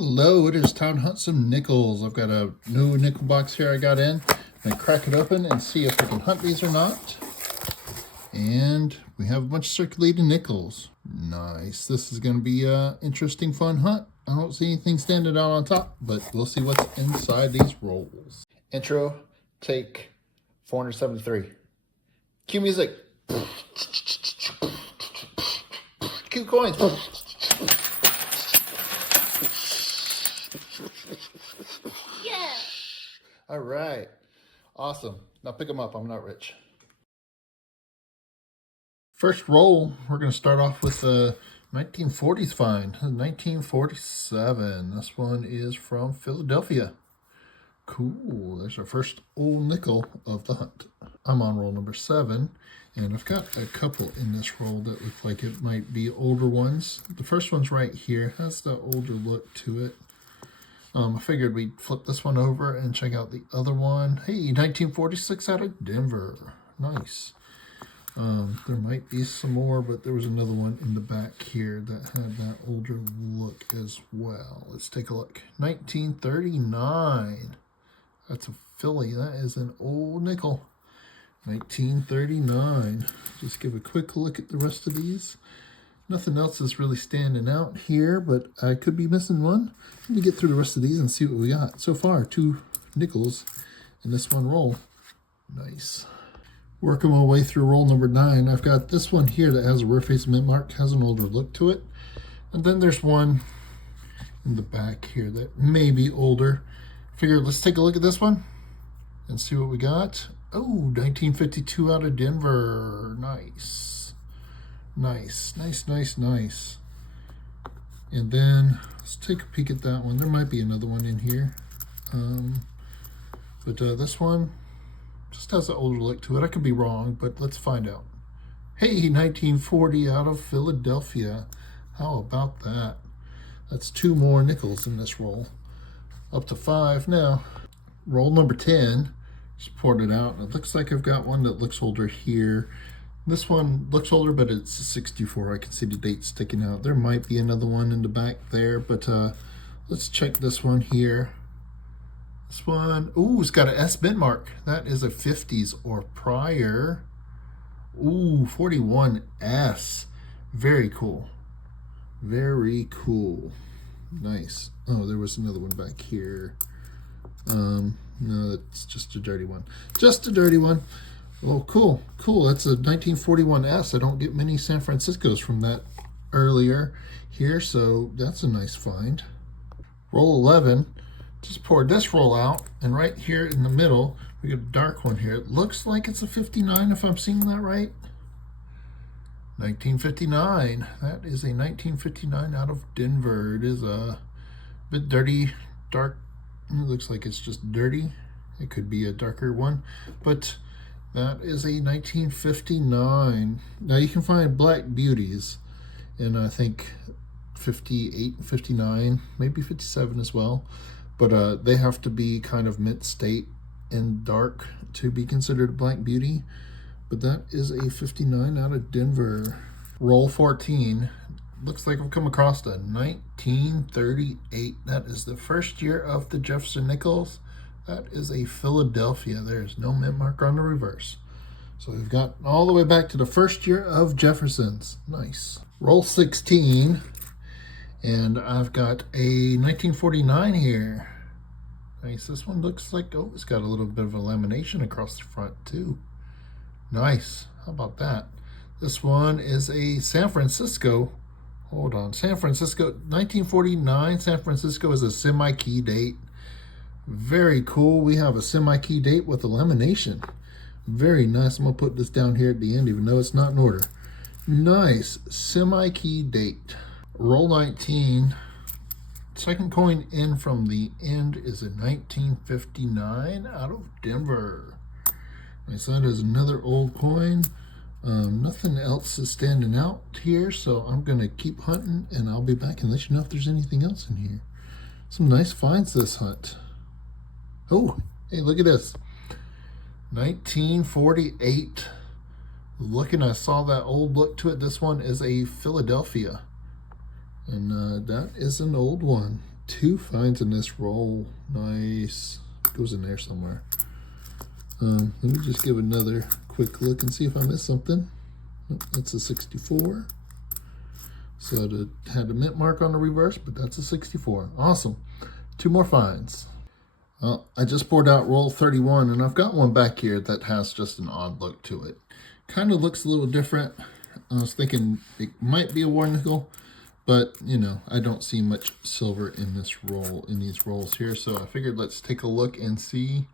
Hello, it is time to hunt some nickels. I've got a new nickel box here I got in. I'm going to crack it open and see if we can hunt these or not. And we have a bunch of circulating nickels. Nice. This is going to be an interesting, fun hunt. I don't see anything standing out on top, but we'll see what's inside these rolls. Intro, take 473. Cue music. Cue coins. Yeah. All right. Awesome. Now pick them up. I'm not rich. First roll, we're going to start off with a 1940s find. 1947. This one is from Philadelphia. Cool. There's our first old nickel of the hunt. I'm on roll number 7, and I've got a couple in this roll that look like it might be older ones. The first one's right here. Has the older look to it. I figured we'd flip this one over and check out the other one. Hey, 1946 out of Denver. Nice. There might be some more, but there was another one in the back here that had that older look as well. Let's take a look. 1939. That's a Philly. That is an old nickel. 1939. Just give a quick look at the rest of these. Nothing else is really standing out here, but I could be missing one. Let me get through the rest of these and see what we got. So far, 2 nickels in this one roll. Nice. Working my way through roll number 9. I've got this one here that has a rare face mint mark, has an older look to it. And then there's one in the back here that may be older. Figured let's take a look at this one and see what we got. Oh, 1952 out of Denver. Nice. Nice, nice, nice, nice. And then let's take a peek at that one. There might be another one in here. But this one just has an older look to it. I could be wrong, but let's find out. Hey, 1940 out of Philadelphia. How about that? That's 2 more nickels in this roll. Up to 5 now. Roll number 10. Just poured it out. It looks like I've got one that looks older here. This one looks older, but it's 64. I can see the date sticking out. There might be another one in the back there, but let's check this one here. This one, ooh, it's got an S mint mark. That is a 50s or prior. Ooh, 41S. Very cool. Very cool. Nice. Oh, there was another one back here. No, that's just a dirty one. Just a dirty one. Oh, cool, cool. That's a 1941S. I don't get many San Franciscos from that earlier here, so that's a nice find. Roll 11. Just poured this roll out, and right here in the middle, we got a dark one here. It looks like it's a 59, if I'm seeing that right. 1959. That is a 1959 out of Denver. It is a bit dirty, dark. It looks like it's just dirty. It could be a darker one, but that is a 1959. Now you can find black beauties in I think 58, 59, maybe 57 as well. But they have to be kind of mint state and dark to be considered a black beauty. But that is a 59 out of Denver. Roll 14. Looks like I've come across a 1938. That is the first year of the Jefferson nickels. That is a Philadelphia. There's no mint mark on the reverse. So we've got all the way back to the first year of Jefferson's. Nice. Roll 16. And I've got a 1949 here. Nice. This one looks like, oh, it's got a little bit of a lamination across the front too. Nice. How about that? This one is a San Francisco. Hold on. San Francisco, 1949. San Francisco is a semi-key date. Very cool. We have a semi-key date with a lamination. Very nice. I'm going to put this down here at the end, even though it's not in order. Nice. Semi-key date. Roll 19. Second coin in from the end is a 1959 out of Denver. Nice. That is another old coin. Nothing else is standing out here, so I'm going to keep hunting, and I'll be back and let you know if there's anything else in here. Some nice finds this hunt. Oh, hey, look at this. 1948. Looking, I saw that old look to it. This one is a Philadelphia. And that is an old one. 2 finds in this roll. Nice. Goes in there somewhere. Let me just give another quick look and see if I missed something. Nope, that's a 64. So it had a mint mark on the reverse, but that's a 64. Awesome. 2 more finds. Well, I just poured out roll 31, and I've got one back here that has just an odd look to it. Kind of looks a little different. I was thinking it might be a war nickel, but you know, I don't see much silver in this roll, in these rolls here. So I figured let's take a look and see.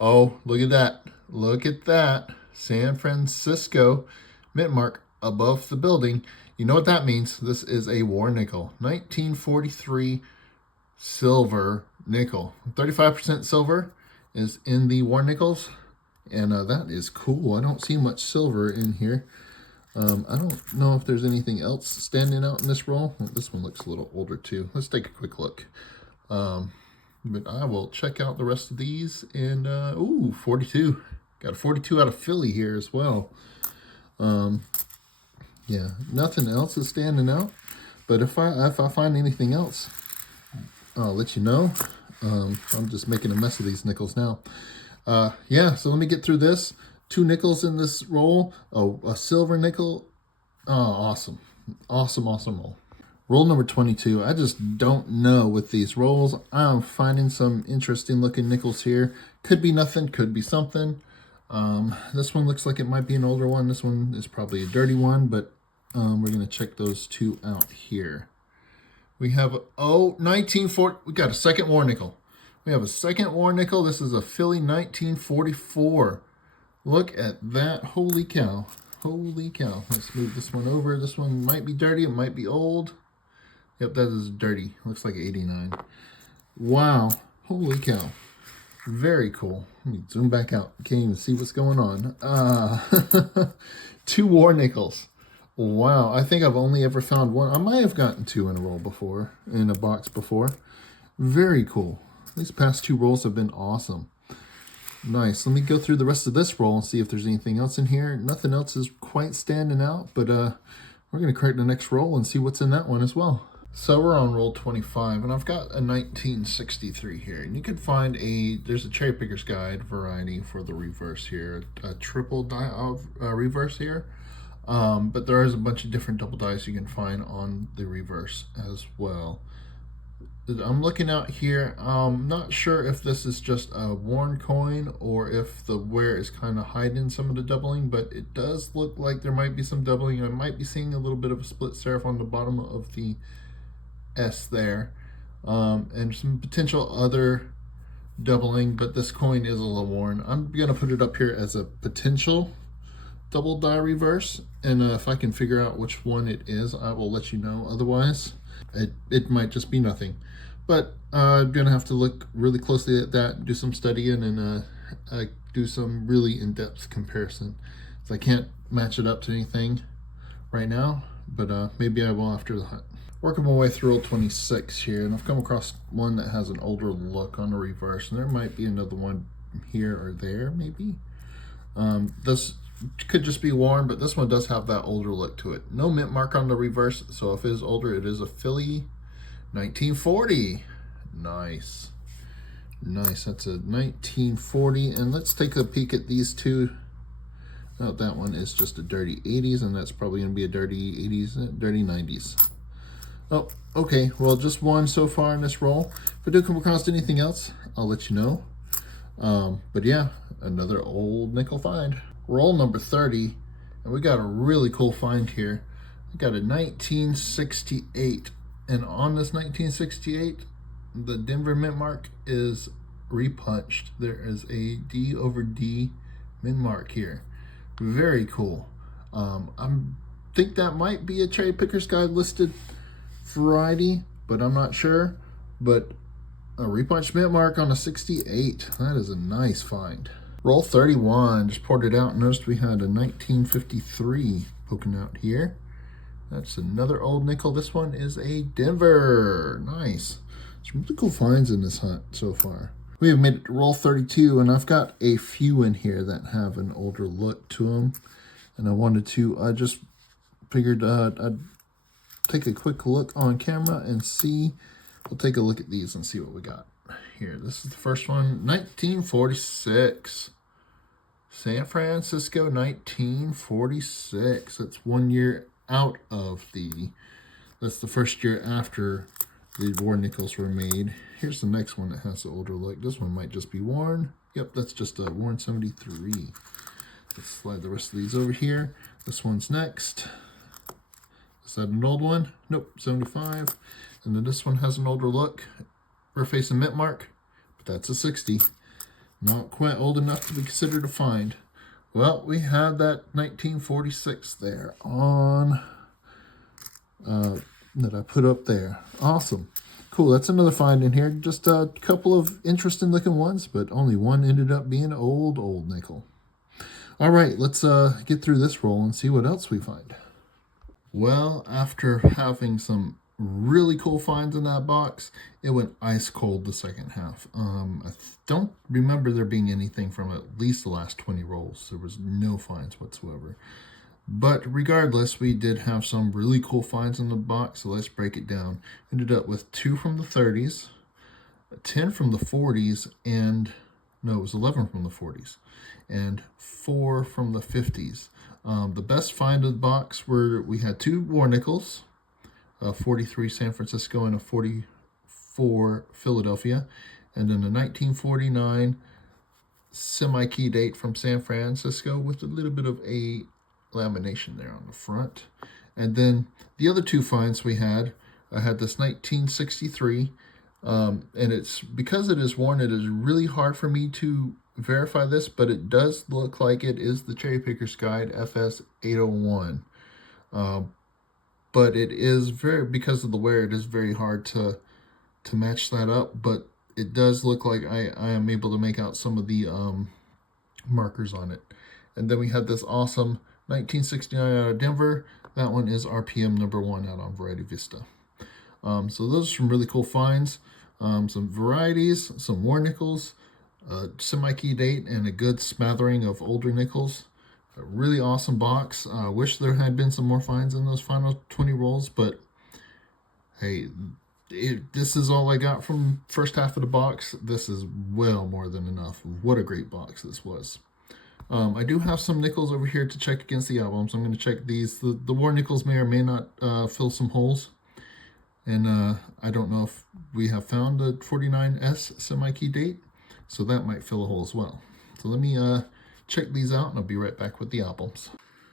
Oh, look at that. Look at that. San Francisco mint mark above the building. You know what that means? This is a war nickel. 1943 silver nickel. 35% silver is in the war nickels, and that is cool. I don't see much silver in here. I don't know if there's anything else standing out in this roll. Well, this one looks a little older too. Let's take a quick look. But I will check out the rest of these. And ooh, 42. Got a 42 out of Philly here as well. Yeah, nothing else is standing out. But if I find anything else, I'll let you know. I'm just making a mess of these nickels now. Yeah, so let me get through this. 2 nickels in this roll. Oh, a silver nickel. Oh, awesome. Awesome, awesome roll. Roll number 22. I just don't know with these rolls. I'm finding some interesting looking nickels here. Could be nothing, could be something. This one looks like it might be an older one. This one is probably a dirty one, but we're going to check those 2 out here. We have, 1940. We got a second war nickel. We have a second war nickel. This is a Philly 1944. Look at that. Holy cow. Holy cow. Let's move this one over. This one might be dirty. It might be old. Yep, that is dirty. Looks like 89. Wow. Holy cow. Very cool. Let me zoom back out. Can't even see what's going on. 2 war nickels. Wow. I think I've only ever found one. I might have gotten 2 in a roll before, in a box before. Very cool. These past 2 rolls have been awesome. Nice. Let me go through the rest of this roll and see if there's anything else in here. Nothing else is quite standing out, but we're going to create the next roll and see what's in that one as well. So we're on roll 25, and I've got a 1963 here. And you could find there's a cherry picker's guide variety for the reverse here, a triple die reverse here. But there is a bunch of different double dies you can find on the reverse as well. I'm looking out here. I'm not sure if this is just a worn coin or if the wear is kind of hiding some of the doubling, but it does look like there might be some doubling. I might be seeing a little bit of a split serif on the bottom of the S there, and some potential other doubling, but this coin is a little worn. I'm gonna put it up here as a potential double die reverse, and if I can figure out which one it is, I will let you know. Otherwise, it might just be nothing. But I'm gonna have to look really closely at that, do some studying, and do some really in-depth comparison. So I can't match it up to anything right now, but maybe I will after the hunt. Working my way through roll 26 here, and I've come across one that has an older look on the reverse, and there might be another one here or there, maybe. This could just be worn, but this one does have that older look to it. No mint mark on the reverse, so if it is older, it is a Philly 1940. Nice. Nice, that's a 1940, and let's take a peek at these 2. Oh, that one is just a dirty 80s, and that's probably going to be a dirty 80s, dirty 90s. Oh, okay, well, just 1 so far in this roll. If I do come across anything else, I'll let you know. But yeah, another old nickel find. Roll number 30, and we got a really cool find here. We got a 1968, and on this 1968, the Denver mint mark is repunched. There is a D over D mint mark here. Very cool. I think that might be a cherry picker's guide listed variety, but I'm not sure. But a repunch mint mark on a 68. That is a nice find. Roll 31. Just poured it out. Noticed we had a 1953 poking out here. That's another old nickel. This one is a Denver. Nice. Some really cool finds in this hunt so far. We have made it to roll 32, and I've got a few in here that have an older look to them. And I wanted to, I just figured I'd take a quick look on camera and see we'll take a look at these and see what we got here. This is the first one, 1946. San Francisco, 1946. That's 1 year out of that's the first year after the war nickels were made. Here's the next one that has the older look. This one might just be worn. Yep, that's just a worn 73. Let's slide the rest of these over here. This one's next. Is that an old one? Nope, 75. And then this one has an older look. We're facing mint mark, but that's a 60. Not quite old enough to be considered a find. Well, we had that 1946 there on that I put up there. Awesome. Cool, that's another find in here. Just a couple of interesting looking ones, but only one ended up being an old nickel. All right, let's get through this roll and see what else we find. Well, after having some really cool finds in that box, it went ice cold the second half. I don't remember there being anything from at least the last 20 rolls. There was no finds whatsoever. But regardless, we did have some really cool finds in the box, so let's break it down. Ended up with 2 from the 30s, 10 from the 40s, and no, it was 11 from the 40s, and 4 from the 50s. The best find of the box were, we had 2 war nickels, a 43 San Francisco and a 44 Philadelphia, and then a 1949 semi-key date from San Francisco with a little bit of a lamination there on the front. And then the other 2 finds we had, I had this 1963, and it's because it is worn, it is really hard for me to verify this, but it does look like it is the Cherry Picker's Guide FS 801. But it is because of the wear, it is very hard to match that up, but it does look like I am able to make out some of the markers on it. And then we had this awesome 1969 out of Denver. That one is RPM #1 out on Variety Vista. So those are some really cool finds. Some varieties, some war nickels, a semi-key date, and a good smattering of older nickels. A really awesome box. I wish there had been some more finds in those final 20 rolls, but hey, this is all I got from first half of the box. This is well more than enough. What a great box this was. I do have some nickels over here to check against the albums. I'm going to check these. The war nickels may or may not fill some holes. And I don't know if we have found the 49S semi-key date, so that might fill a hole as well. So let me check these out, and I'll be right back with the albums.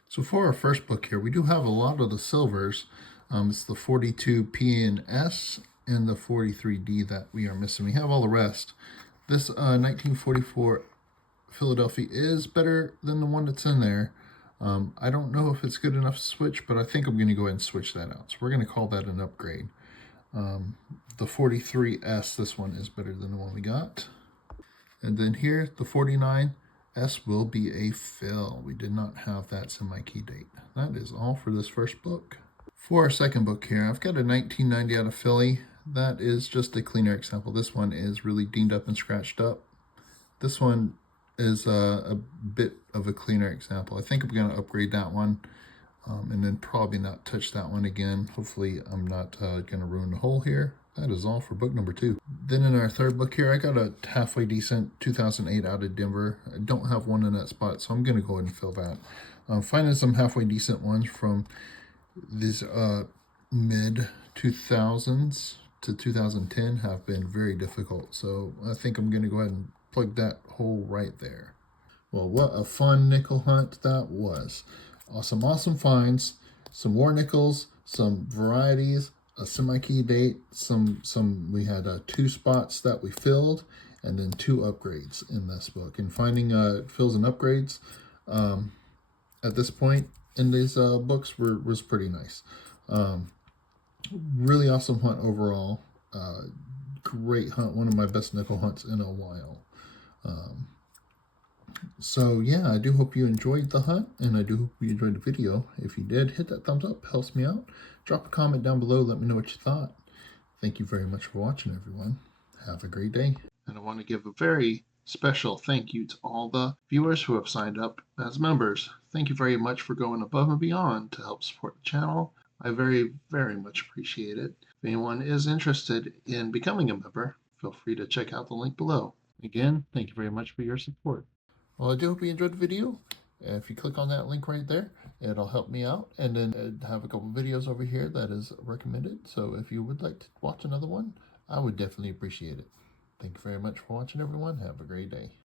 So for our first book here, we do have a lot of the silvers. It's the 42P&S and the 43D that we are missing. We have all the rest. This 1944 Philadelphia is better than the one that's in there. I don't know if it's good enough to switch, but I think I'm going to go ahead and switch that out. So we're going to call that an upgrade. The 43S, this one is better than the one we got. And then here, the 49S will be a fill. We did not have that semi-key date. That is all for this first book. For our second book here, I've got a 1990 out of Philly. That is just a cleaner example. This one is really dinged up and scratched up. This one is a bit of a cleaner example. I think I'm going to upgrade that one and then probably not touch that one again. Hopefully I'm not going to ruin the hole here. That is all for book number 2. Then in our third book here, I got a halfway decent 2008 out of Denver. I don't have one in that spot, so I'm going to go ahead and fill that. Finding some halfway decent ones from these mid-2000s to 2010 have been very difficult. So I think I'm going to go ahead and plug that hole right there. Well, what a fun nickel hunt that was. Awesome finds. Some war nickels, some varieties, a semi-key date, we had 2 spots that we filled, and then 2 upgrades in this book. And finding fills and upgrades at this point in these books was pretty nice. Really awesome hunt overall. Great hunt, one of my best nickel hunts in a while. So yeah, I do hope you enjoyed the hunt, and I do hope you enjoyed the video. If you did, hit that thumbs up, helps me out. Drop a comment down below, let me know what you thought. Thank you very much for watching, everyone. Have a great day. And I want to give a very special thank you to all the viewers who have signed up as members. Thank you very much for going above and beyond to help support the channel. I very much appreciate it. If anyone is interested in becoming a member, feel free to check out the link below. Again, thank you very much for your support. Well, I do hope you enjoyed the video. If you click on that link right there, it'll help me out. And then I have a couple videos over here that is recommended. So if you would like to watch another one, I would definitely appreciate it. Thank you very much for watching, everyone. Have a great day.